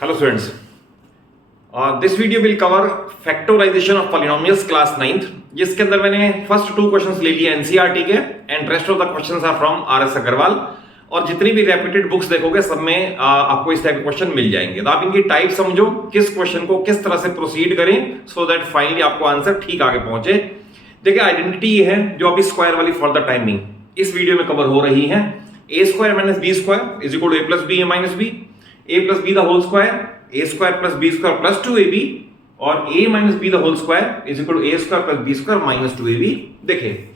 Hello students. This video will cover factorization of polynomials class 9th, जिसके अंदर मैंने first 2 questions ले लिए एनसीईआरटी के and rest of the questions are from RS Agarwal. और जितनी भी रेपिटेड बुक्स देखोगे सब में आपको इस टाइप के क्वेश्चन मिल जाएंगे। तो आप इनकी टाइप समझो, किस क्वेश्चन को किस तरह से प्रोसीड करें सो दैट फाइनली आपको आंसर ठीक आगे पहुंचे। देखिए आइडेंटिटी ये है जो अभी स्क्वायर वाली फॉर द टाइमिंग इस वीडियो में कवर हो रही है। A square minus B square is equal to A plus B A minus B, A plus B the whole square, A square plus B square plus 2ab और a minus B the whole square is equal to A square plus B square minus 2ab। देखिए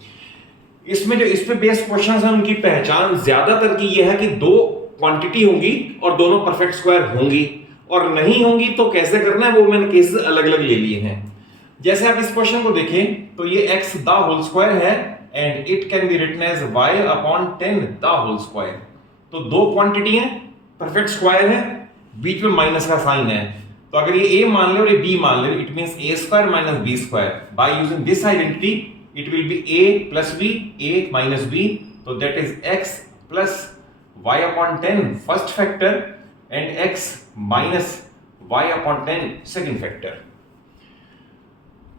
इसमें जो इस पे based questions हैं उनकी पहचान ज्यादातर की यह है कि दो क्वांटिटी होंगी और दोनों परफेक्ट स्क्वायर होंगी, और नहीं होंगी तो कैसे करना है वो मैंने केसेस अलग अलग ले लिए हैं। जैसे आप इस क्वेश्चन को देखें तो ये x द होल स्क्वायर है and it can be written as y upon 10 the whole square. तो दो क्वांटिटी हैं, परफेक्ट स्क्वायर है, बीच में माइनस का साइन है। तो अगर ये a मान ले और ये b मान ले, it means a square minus b square. By using this identity it will be a plus b, a minus b, तो that is x plus y upon 10 first factor and x minus y upon 10 second factor.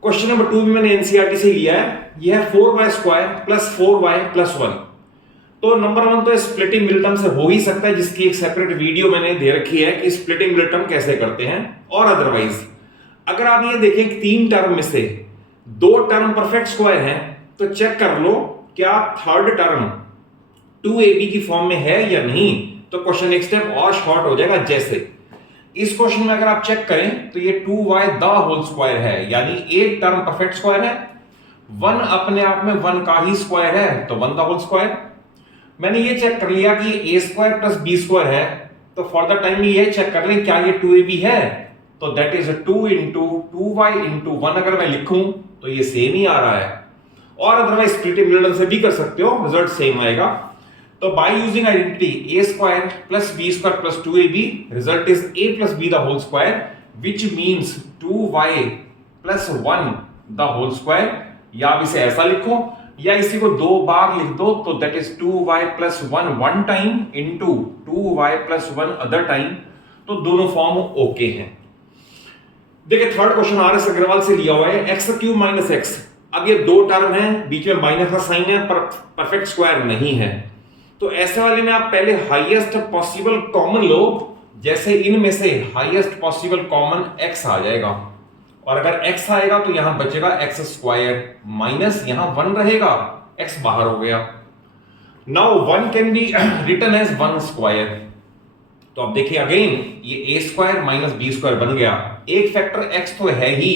Question number 2 भी मैंने NCERT से लिया है। यह है 4y square plus 4y plus 1। तो number 1 तो स्प्लिटिंग मिडिल टर्म से हो ही सकता है, जिसकी एक सेपरेट वीडियो मैंने दे रखी है कि स्प्लिटिंग मिडिल टर्म कैसे करते हैं। और अदरवाइज अगर आप ये देखें कि 3 टर्म में से 2 टर्म परफेक्ट स्क्वायर हैं तो चेक कर लो क्या थर्ड टर्म 2ab की फॉर्म में है या नहीं। तो क्वेश्चन एक स्टेप और शॉर्ट हो जाएगा। जैसे इस क्वेश्चन में अगर आप चेक करें तो ये 2y द होल स्क्वायर है, यानी एक टर्म परफेक्ट स्क्वायर है, 1 अपने आप में 1 का ही स्क्वायर है तो 1 द होल स्क्वायर। मैंने ये चेक कर लिया कि a square plus b square है, तो फॉर द टाइम ये चेक कर लें क्या ये 2ab है, तो that is 2 into 2y into 1 अगर मैं लिखूं तो ये सेम ही आ रहा है। और अदरवाइज स्प्लिटिंग मिडिल से भी कर सकते हो, रिजल्ट सेम आएगा। तो by using identity a square plus b square plus 2ab result is a plus b the whole square which means 2y plus 1 the whole square. या आप इसे ऐसा लिखो या इसी को 2 बार लिख दो, तो that is 2y plus 1 one time into 2y plus 1 other time. तो दोनों फॉर्म ओके हैं। देखिए थर्ड क्वेश्चन आरएस अग्रवाल से लिया हुआ है, x क्यूब माइनस x। अब ये 2 टर्म है, बीच में माइनस का साइन है, पर परफेक्ट स्क्वायर नहीं है। तो ऐसे वाले में आप पहले हाईएस्ट पॉसिबल कॉमन लो। जैसे इनमें से हाईएस्ट पॉसिबल कॉमन x आ जाएगा, और अगर x आएगा तो यहां बचेगा x स्क्वायर माइनस यहां 1 रहेगा, x बाहर हो गया। Now 1 can be written as 1 square. तो अब देखिए अगेन ये a square minus b square बन गया। एक फैक्टर x तो है ही,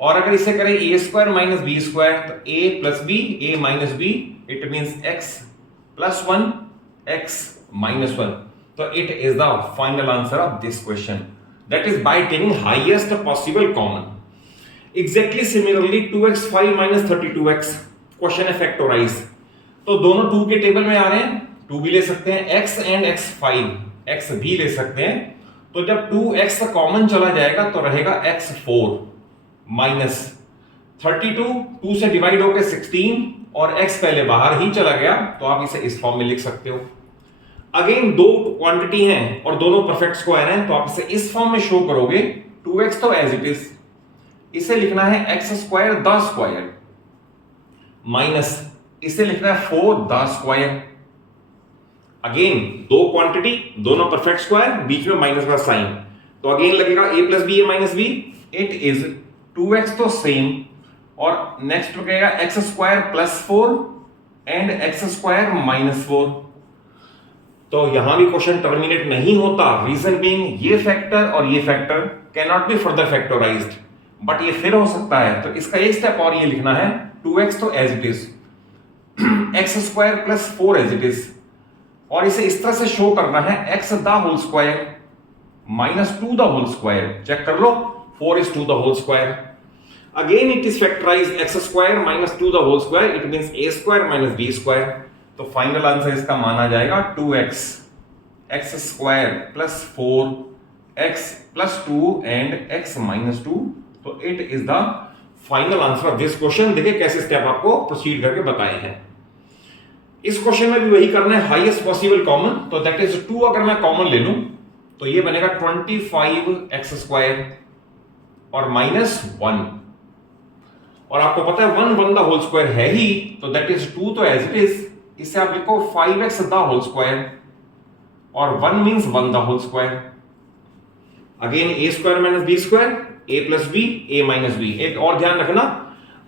और अगर इसे करें a square minus b square तो a plus b, a minus b, it means x plus 1 x minus 1। तो it is the final answer of this question, that is by taking highest possible common. Exactly similarly 2x5 minus 32x question है factorise. तो दोनों 2 के table में आ रहे हैं, 2 भी ले सकते हैं, x एंड x5, x भी ले सकते हैं। तो जब 2x कॉमन चला जाएगा तो रहेगा x4 माइनस 32, 2 से डिवाइड होकर 16 और x पहले बाहर ही चला गया, तो आप इसे इस फॉर्म में लिख सकते हो। अगेन 2 क्वांटिटी हैं और दोनों परफेक्ट स्क्वायर हैं, तो आप इसे इस फॉर्म में शो करोगे। 2x तो एज इट इज, इसे लिखना है x square the square minus इसे लिखना है 4 द स्क्वायर। अगेन 2 क्वांटिटी, दोनों परफेक्ट स्क्वायर, बीच में माइनस का साइन, तो अगेन लगेगा a plus b, a minus b, it is 2x तो सेम, और नेक्स्ट लगेगा x square plus 4 and x square minus 4। तो यहां भी क्वेश्चन टर्मिनेट नहीं होता, रीजन बीइंग ये फैक्टर और ये factor can not be further factorised, but ये फिर हो सकता है। तो इसका एक स्टेप और ये लिखना है 2x तो as it is, x square plus 4 as it is, और इसे इस तरह से शो करना है x the whole square minus 2 the whole square. Check कर लो, 4 is 2 the whole square. Again it is factorized x square minus 2 the whole square, it means a square minus b square. तो final answer इसका माना जाएगा 2x x square plus 4x plus 2 and x minus 2। तो it is the final answer of this question. देखिए कैसे step आपको proceed करके बताए हैं। इस क्वेश्चन में भी वही करना है, हाईएस्ट पॉसिबल कॉमन। तो दैट इज 2 अगर मैं कॉमन ले लूं तो ये बनेगा 25x² और -1, और आपको पता है 1 द होल स्क्वायर है ही, तो दैट इज 2, तो एज इट इज इससे आप लिखो 5x द होल स्क्वायर और 1 means 1 the whole square. Again a² - b² a + b a - b। एक और ध्यान रखना,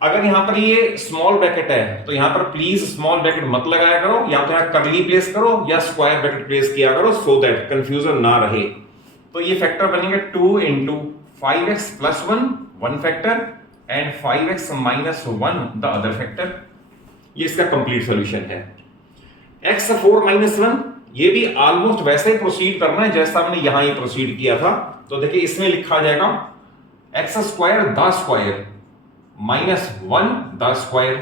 अगर यहां पर ये स्मॉल ब्रैकेट है तो यहां पर प्लीज स्मॉल ब्रैकेट मत लगाया करो, या तो यहां कर्ली प्लेस करो या स्क्वायर ब्रैकेट प्लेस किया करो, सो दैट कंफ्यूजन ना रहे। तो ये फैक्टर बनेंगे 2 × 5x + 1 one factor and 5x - 1 the other factor. ये इसका कंप्लीट सॉल्यूशन है। x4 - 1 ये भी ऑलमोस्ट वैसे ही प्रोसीड करना है जैसा हमने यहां ही प्रोसीड किया था। तो देखिए इसमें लिखा जाएगा x² the square -1 the square.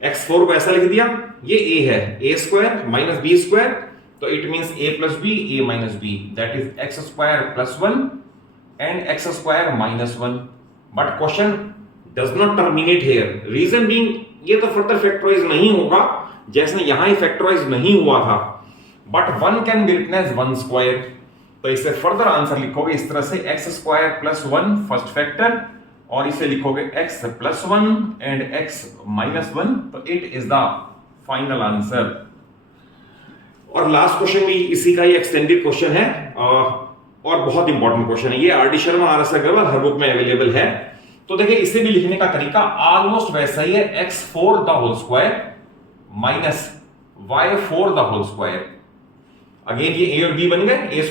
x4 को ऐसा लिख दिया, ये a है, a² - b², तो it means a + b a - b, that is x² + 1 and x² - 1। But question does not terminate here, reason being ये तो फर्दर फैक्टराइज नहीं होगा जैसे यहां ही फैक्टराइज नहीं हुआ था, but 1 can be written as 1 square. तो इसे फर्दर आंसर लिखोगे इस तरह से x² + 1 फर्स्ट फैक्टर, और इसे लिखोगे x + 1 एंड x - 1, तो it is the final answer. और लास्ट क्वेश्चन भी इसी का ही एक्सटेंडेड क्वेश्चन है और बहुत इंपॉर्टेंट क्वेश्चन है। ये R D Sharma RS Agarwal हर बुक में अवेलेबल है। तो देखिए इसे भी लिखने का तरीका ऑलमोस्ट वैसा ही है, x4 the whole square -y4 the whole square. Again ये a और b बन गए, a²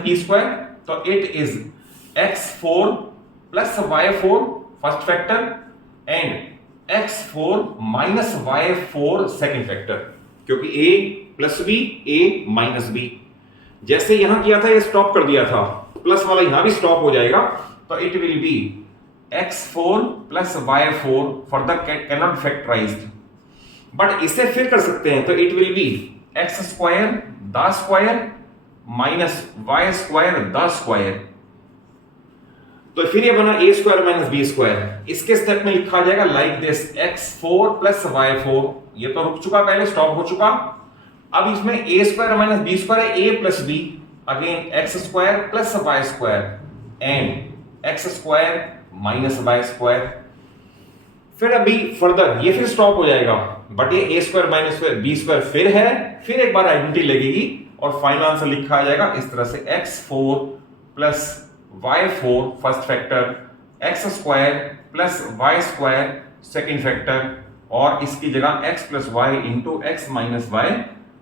- b², तो it is x4 + y4 first factor and x4 - y4 second factor, क्योंकि a + b a - b। जैसे यहां किया था ये स्टॉप कर दिया था, प्लस वाला यहां भी स्टॉप हो जाएगा, तो it will B x4 + y4 further cannot factorised. But इसे फिर कर सकते हैं, तो it will B x² the square -y² the square. तो फिर ये बना a² - b²। इसके स्टेप में लिखा जाएगा लाइक दिस x4 + y4, ये तो रुक चुका, पहले स्टॉप हो चुका। अब इसमें a² - b² है, a + b, again x² + y² and x² - y²। फिर अभी फर्दर ये फिर स्टॉप हो जाएगा, बट ये a² - b² फिर है, फिर एक बार आइडेंटिटी लगेगी और फाइनल आंसर लिखा जाएगा इस तरह से x4 + y4 first factor, x² + y² second factor, और इसकी जगह x + y × x - y।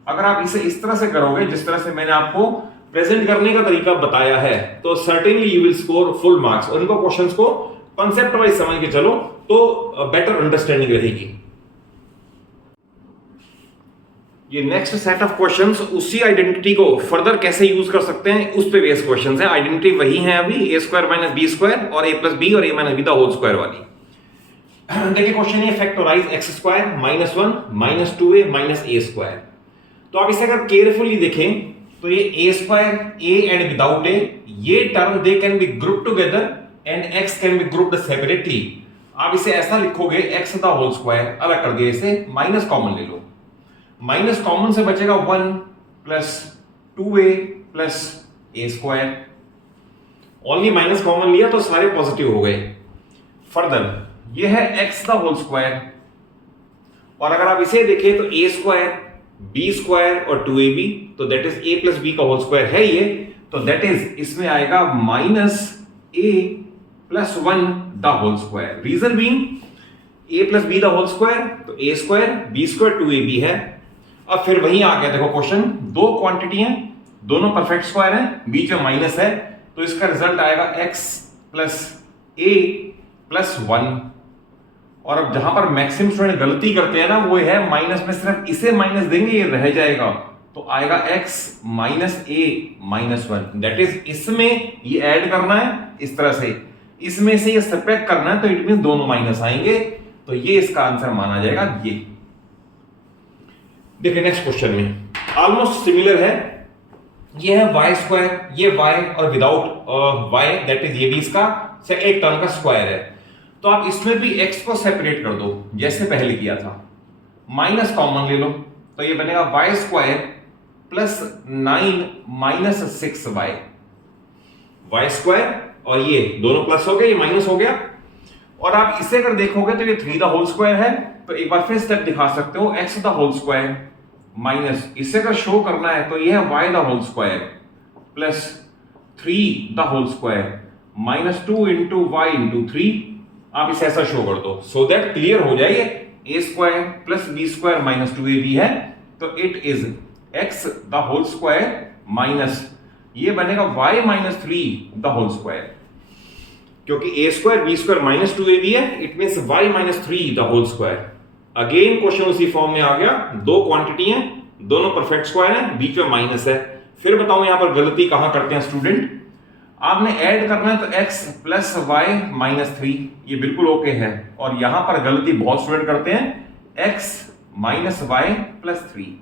अगर आप इसे इस तरह से करोगे जिस तरह से मैंने आपको प्रेजेंट करने का तरीका बताया है, तो certainly you will score full marks. और इनको क्वेश्चंस को कॉन्सेप्ट वाइज समझ के चलो तो बेटर अंडरस्टैंडिंग रहेगी। ये नेक्स्ट सेट ऑफ क्वेश्चंस उसी आइडेंटिटी को फर्दर कैसे यूज कर सकते हैं उस पे बेस्ड क्वेश्चंस हैं। आइडेंटिटी वही है अभी, a² - b² और a + b और a - b the whole square वाली। देखिए क्वेश्चन ये फैक्टराइज x² -1 -2a -a²। तो आप इसे अगर केयरफुली देखें तो ये a² a and without a, ये term they can be group together and x can be grouped separately. आप इसे ऐसा लिखोगे x द होल स्क्वायर, अलग कर दिया इसे, माइनस कॉमन ले लो, माइनस कॉमन से बचेगा 1 + 2a + a²। Only minus common लिया तो सारे पॉजिटिव हो गए। फर्दर ये है x द होल स्क्वायर, और अगर आप इसे देखें तो a² b² और 2ab, तो दैट इज a + b का होल स्क्वायर है ये, तो दैट इज इसमें आएगा -a + 1 the whole square. Reason being a + b the whole square, तो a² b² 2ab है। अब फिर वहीं आ गया, देखो क्वेश्चन, दो क्वांटिटी हैं, दोनों परफेक्ट स्क्वायर हैं, बीच में माइनस है, तो इसका रिजल्ट आएगा x + a + 1। और अब जहां पर मैक्सिमम स्टूडेंट गलती करते हैं ना, वो है माइनस में सिर्फ इसे माइनस देंगे, ये रह जाएगा, तो आएगा x - a - 1। दैट इज इसमें ये ऐड करना है इस तरह से, इसमें से ये सब्ट्रैक्ट करना है, तो इट मींस दोनों माइनस आएंगे, तो ये इसका आंसर माना जाएगा ये। देखिए नेक्स्ट क्वेश्चन में ऑलमोस्ट सिमिलर है, ये है y², ये y और विदाउट y, दैट इज ये भी इसका एक टर्म का स्क्वायर है। तो आप इसमें भी x को सेपरेट कर दो जैसे पहले किया था, माइनस कॉमन ले लो, तो ये बनेगा y² + 9 - 6y। वाई स्क्वायर, और ये दोनों प्लस हो गया, ये माइनस हो गया। और आप इसे अगर देखोगे तो ये 3 द होल स्क्वायर है, तो एक बार फिर स्टेप दिखा सकते हो, x the whole square minus, इसे अगर शो करना है तो ये है y the whole square plus 3 the whole square minus 2 into y into 3। आप इसे ऐसा शो कर दो सो दैट क्लियर हो जाए ये a square plus b square minus 2ab है, तो it is x the whole square minus ये बनेगा y minus 3 the whole square, क्योंकि a square b square minus 2ab है, it means y minus 3 the whole square. Again question उसी form में आ गया, दो क्वांटिटी हैं, दोनों परफेक्ट स्क्वायर हैं, बीच में माइनस है। फिर बताओ यहां पर गलती कहां करते हैं स्टूडेंट, आपने ऐड करना है तो x प्लस वाई माइनस 3, ये बिल्कुल ओके है। और यहां पर गलती बहुत स्टूडेंट करते हैं, x माइनस वाई प्लस 3,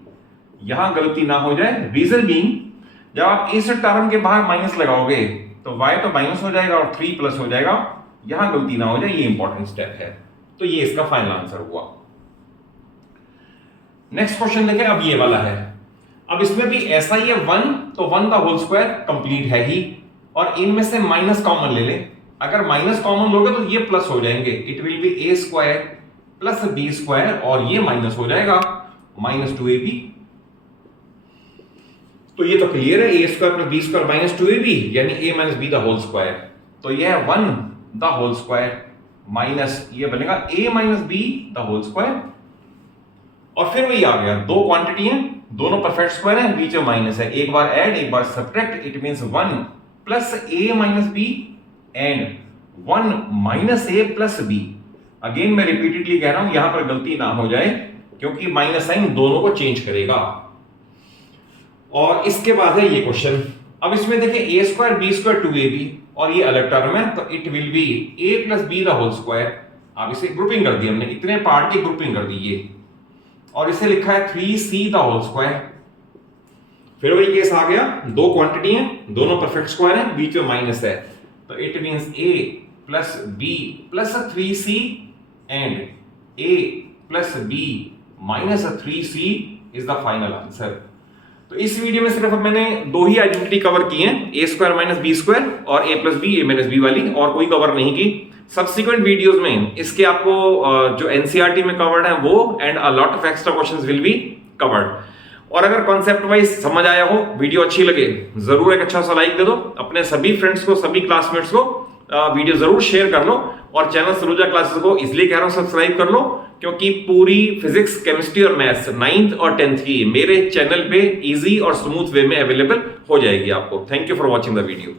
यहां गलती ना हो जाए। रीजन बीइंग, जब आप इस टर्म के बाहर माइनस लगाओगे तो y तो माइनस हो जाएगा और 3 प्लस हो जाएगा, यहां गलती ना हो जाए, ये इंपॉर्टेंट स्टेप है। तो ये इसका फाइनल आंसर हुआ। नेक्स्ट क्वेश्चन देखें, अब ये वाला है, अब इसमें भी ऐसा ही है 1, तो 1 द होल स्क्वायर कंप्लीट है ही, और इनमें से माइनस कॉमन ले लें। अगर माइनस कॉमन लोगे तो ये प्लस हो जाएंगे, it will be a square plus b square, और ये माइनस हो जाएगा माइनस 2ab। तो ये तो क्लियर है, a square plus b square minus 2ab यानी a minus b the whole square. तो ये है 1 द होल स्क्वायर माइनस ये बनेगा a minus b the whole square. और फिर वही आ गया, दो क्वांटिटी हैं, दोनों परफेक्ट स्क्वायर हैं, बीच में माइनस है, एक बार ऐड एक बार subtract, it means 1 plus a minus b and 1 minus a plus b। Again मैं रिपीटेडली कह रहा हूं, यहां पर गलती ना हो जाए, क्योंकि माइनस साइन दोनों को चेंज करेगा। और इसके बाद है ये क्वेश्चन, अब इसमें देखिए a square b square 2ab, और ये अलग टर्म है, तो it will be a plus b the whole square. अब इसे ग्रुपिंग कर दी हमने, इतने पार्ट की ग्रुपिंग कर दी ये, और इसे लिखा है 3c द होल स्क्वायर। फिर वही केस आ गया, दो क्वांटिटी हैं, दोनों परफेक्ट स्क्वायर हैं, बीच में माइनस है, तो it means a plus b plus 3c and a plus b minus 3c is the final answer. तो इस वीडियो में सिर्फ मैंने दो ही आइडेंटिटी कवर की हैं, a square minus b square और a plus b, a minus b वाली, और कोई कवर नहीं की। सब्सिक्वेंट वीडियोस में इसके आपको जो एनसीईआरटी में कवर्ड है वो and a lot of extra questions will be covered. और अगर कॉन्सेप्ट वाइज समझ आया हो, वीडियो अच्छी लगे, जरूर एक अच्छा सा लाइक दे दो, अपने सभी फ्रेंड्स को, सभी क्लासमेट्स को वीडियो जरूर शेयर कर लो, और चैनल सरोजा क्लासेस को इसलिए कह रहा हूं सब्सक्राइब कर लो, क्योंकि पूरी फिजिक्स, केमिस्ट्री और मैथ्स 9th और 10th की मेरे चैनल पे इजी और स्मूथ वे में अवेलेबल हो जाएगी आपको। Thank you for watching the video.